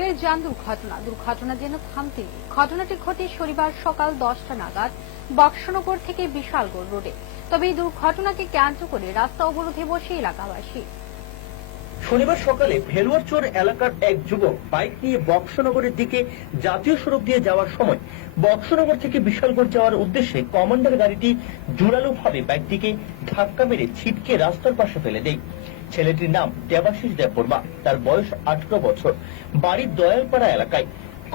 ফের যান দুর্ঘটনা। দুর্ঘটনা যেন থামতে ঘটনাটি ঘটে শনিবার সকাল দশটা নাগাদ বক্সনগর থেকে বিশালগড় রোডে। তবে এই দুর্ঘটনাকে কেন্দ্র করে রাস্তা অবরোধে বসে এলাকাবাসী। শনিবার সকালে ভেলুয়ারচর এলাকার এক যুবক বাইক নিয়ে বক্সনগরের দিকে জাতীয় সড়ক দিয়ে যাওয়ার সময় বক্সনগর থেকে বিশালগড় যাওয়ার উদ্দেশ্যে কমান্ডার গাড়িটি জোরালোভাবে বাইকটিকে ধাক্কা মেরে ছিটকে রাস্তার পাশে ফেলে দেয়। ছেলেটির নাম দেবাশিস দেববর্মা। তার বয়স আঠারো বছর। বাড়ির দয়ালপাড়া এলাকায়।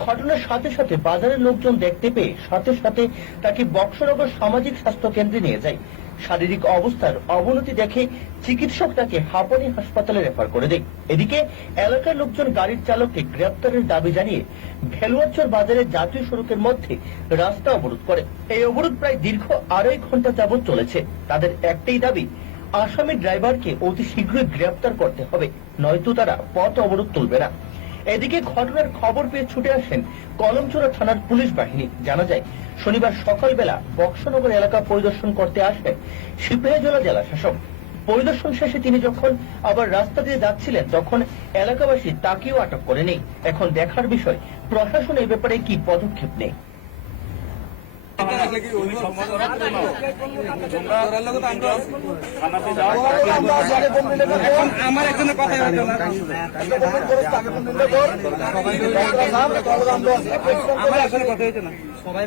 ঘটনার সাথে সাথে বাজারের লোকজন দেখতে পেয়ে সাথে সাথে তাকে বক্সনগর সামাজিক স্বাস্থ্য কেন্দ্রে নিয়ে যায়। শারীরিক অবস্থার অবনতি দেখে চিকিৎসক তাকে হাঁপানি হাসপাতালে রেফার করে দেয়। এদিকে এলাকার লোকজন গাড়ির চালককে গ্রেপ্তারের দাবি জানিয়ে ভেলুয়ারচর বাজারের জাতীয় সড়কের মধ্যে রাস্তা অবরোধ করে। এই অবরোধ প্রায় দীর্ঘ আড়াই ঘণ্টা যাবৎ চলেছে। তাদের একটাই দাবি, আসামি ড্রাইভারকে অতি শীঘ্রই গ্রেপ্তার করতে হবে, নয়তো তারা পথ অবরোধ তুলবে না। এদিকে ঘটনার খবর পেয়ে ছুটে আসেন কলমচোরা থানার পুলিশ বাহিনী। জানা যায়, শনিবার সকালবেলা বক্সনগর এলাকা পরিদর্শন করতে আসেন সিপাহীজলা জেলা শাসক। পরিদর্শন শেষে তিনি যখন আবার রাস্তা দিয়ে যাচ্ছিলেন, তখন এলাকাবাসী তাকেও আটক করেনি। এখন দেখার বিষয়, প্রশাসন এই ব্যাপারে কি পদক্ষেপ এখন আমার একজনের কথা আমার একজনের কথা হইতো না সবাই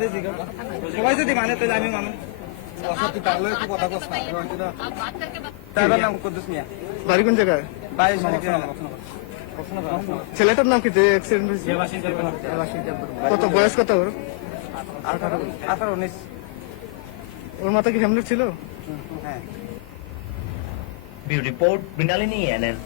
সবাই যদি মানে তো আমি মানুষ বাড়ি কোন জায়গায়? ছেলেটার নাম কি? যে কত বয়স কত ওর? আঠারো আঠারো উনিশ। ওর মাথা কি হেমলেট ছিল? হ্যাঁ। Report Mrinalini NN